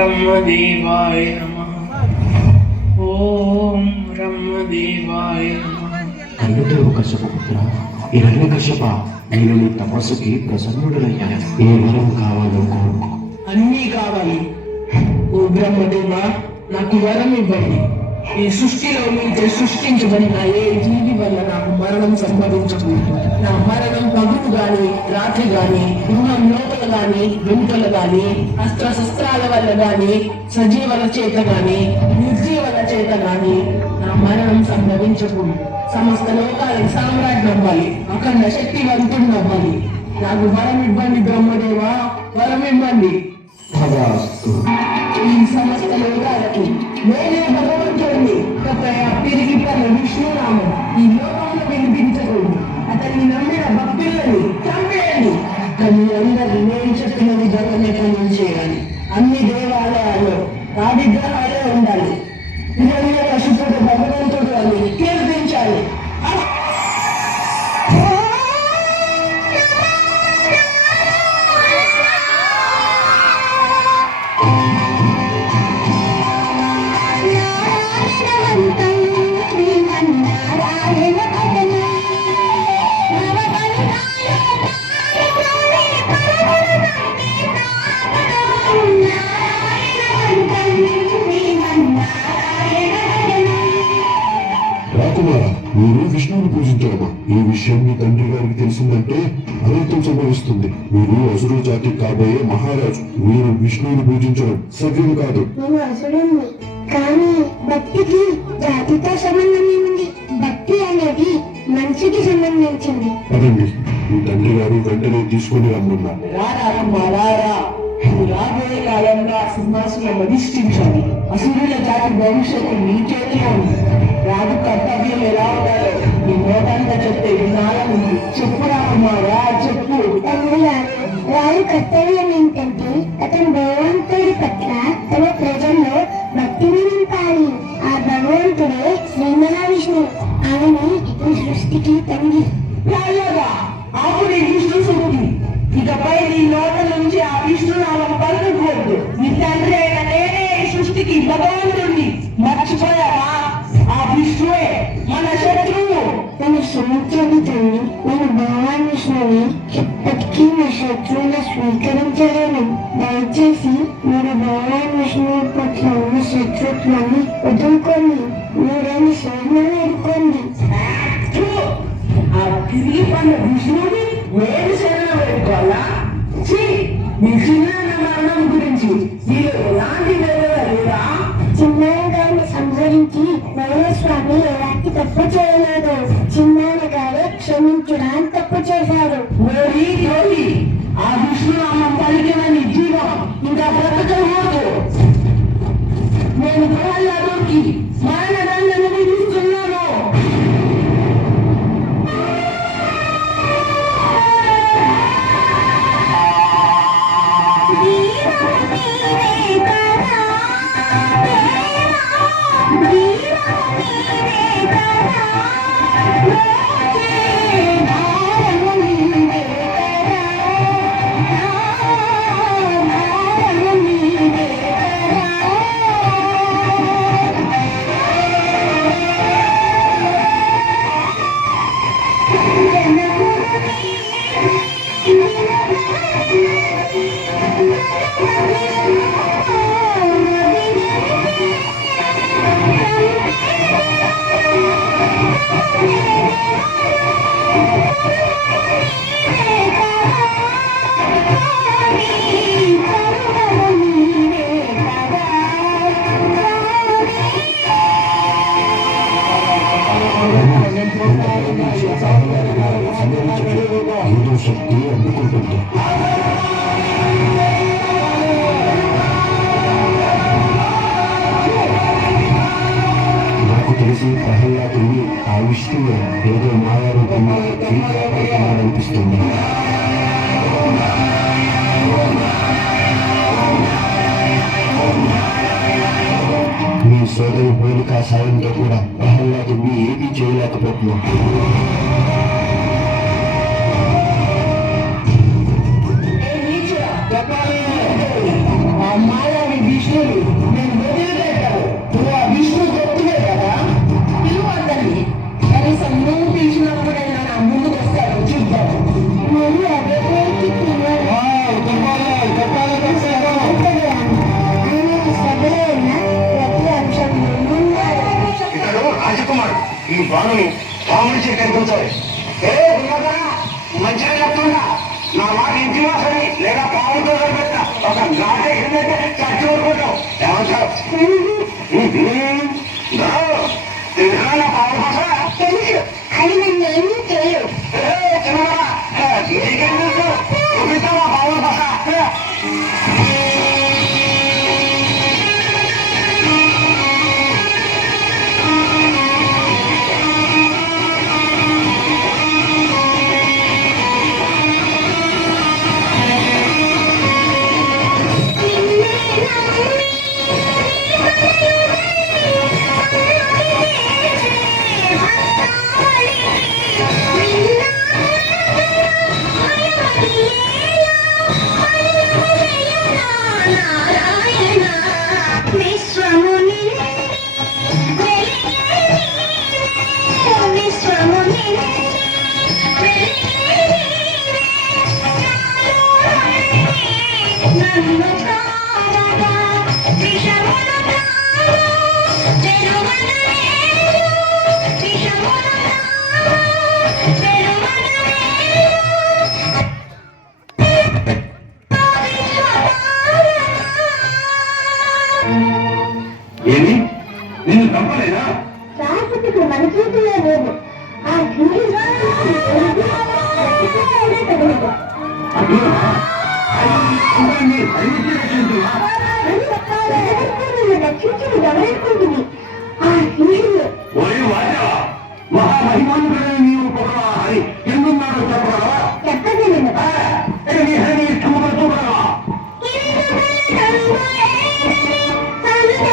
బ్రహ్మదేవాయ నమః. ఓం బ్రహ్మదేవాయ నమః. కన్నుదేవు కశ్యపపుత్ర, హిరణ్య కశ్యప, నేను నీ తపస్సుకి ప్రసన్నుడనయ్యా. ఏ వరం కావాలో కోరుకో. అన్నీ కావాలి. ఓ బ్రహ్మదేవ, నాకు వరం ఇవ్వండి. ఈ సృష్టిలో మీతో సృష్టించబడిన ఏ జీవి వల్ల నాకు మరణం సంభవించకూడదు. నా మరణం పగులు గాని, రాత్రి గాని, గృహం లోపల గాని, వెనుకల గాని, అస్త్రశస్త్రాల వల్ల గాని, సజీవుల చేత గాని, నిర్జీవుల చేత గాని నా మరణం సంభవించకూడదు. సమస్త లోకాలకు సామ్రాజ్యం అవ్వాలి, అఖండ శక్తివంతుడు అవ్వాలి. నాకు వరం ఇవ్వండి బ్రహ్మదేవ, వరం ఇవ్వండి. ఈ సమస్త లోకాలకి నేనే భగవంతుడిని. తిరిగి పన్న విష్ణునామం ఈ లోకంలో వినిపించకూడదు. అతన్ని నమ్మిన భక్తులని చంపేయండి. కానీ అందరినీ నేను చెప్పినది జగనే పనులు చేయాలి. అన్ని దేవాలయాల్లో ఆ విగ్రహాలే ఉండాలి. హిరణ్యకశిపుడు భగవంతుడు అని కీర్తించాలి. మీరు విష్ణువుని పూజించామా? ఈ విషయం మీ తండ్రి గారికి తెలిసిందంటే అనర్థం సంభవిస్తుంది. మీరు అసురు జాతి కాబోయే మహారాజు. మీరు విష్ణువుని పూజించడం సవ్యం కాదు. నేను అసురుణ్ణి, కానీ భక్తికి జాతితో సంబంధం ఏముంది? భక్తి అనేది మనిషికి సంబంధించింది. పదండి, మీ తండ్రి గారు వెంటనే తీసుకుని రమ్మన్నారు. రాబోయే కాలంలో ఆ సింహాసనం అధిష్ఠించాలి. అసురుల జాతి భవిష్యత్తు నీ చేతిలో ఉంది. రాజు కర్తవ్యం ఎలా ఉండాలో నీ నోటంతా చెప్తే వినాలనుంది. చెప్పు రామమ్మారా, చెప్పు. రాజు కర్తవ్యం ఏంటంటే అతను భగవంతుడి పట్ల తన ప్రజల్లో భక్తిని నింపాలి. ఆ భగవంతుడే శ్రీ మహావిష్ణువు. ఆయన ఈ సృష్టికి తండ్రి. ఆవిడ విష్ణు సూక్తి. ఇకపై నీ నోట నుంచి ఆ విష్ణునామం పలుకకూడదు. నీ తండ్రి అయిన నేనే ఈ సృష్టికి భగవంతుడిని. మర్చిపోయావా? ఆ విష్ణువే మన శత్రువు. నన్ను క్షమించండి తండ్రి. నేను భగవాన్ విష్ణుని ఎప్పటికీ నా శత్రువులు స్వీకరించలేను. దయచేసి మీరు భగవాన్ విష్ణువు పట్ల ఉన్న శత్రుత్వాన్ని వదులుకోండి. మీరేమి శరణం ఎదుర్కోండి. ఆ తిరిగి పన్న విష్ణువుని నేను శరణం పెట్టుకోవాలా? మీ చిన్న మరణం గురించి మీరు ఎలాంటి లేదా? చిన్నాన్న గారిని సంహరించి నరస్వామి ఎలాంటి తప్పు చేయలేదు. చిన్నాన్న గారే క్షమించడానికి తప్పు చేశారు. ఆ విష్ణునామం పలికిన నీ జీవం ఇంకా బ్రతకూడదు. నేను ప్రహ్లాదుడికి మరణదండన విధిస్తున్నాను. ఏదో శక్తి అడ్డుకుంటుంది. నాకు తెలిసి ప్రహ్లాదుని ఆ విష్ణువు ఏదో మాయారూపంలో అనిపిస్తుంది. మీ సోదరి పోలిక సాయంతో కూడా ప్రహ్లాదుని ఏమీ చేయలేకపోతున్నాం. ఆ మాయావి విష్ణు ఈ బాణము పాముడి చెట్టు కూర్చోవాలి. మంచిగా చెప్తున్నా, నా మాట ఇంటి వాసని లేదా పాముతో సరిపెట్టా ఒక నాటేసిందంటే చచ్చి ఊరుకుంటావు. ఏమంటావు? తెలుసా నా పాము భాష? తెలుసు, అది నన్ను ఏమీ చేయు. చిన్నగా నీకేం తెలుసు? చూపిస్తావా పాము భాష? ఏమి నిన్ను చంపలేదా? రాజపుత్రుడు మన చేతిలో లేదు. ఆ గిరి రక్షించి గమనించుకుంటుంది. ఆ గిరిలో ఒరే వాజా, మహామహిమానుడైన నీవు పొగరా హరి ఎందున్నాడో చెప్పరా? చెప్పగలను. నీ హరి ఇష్టముగా చూడరా? అందరి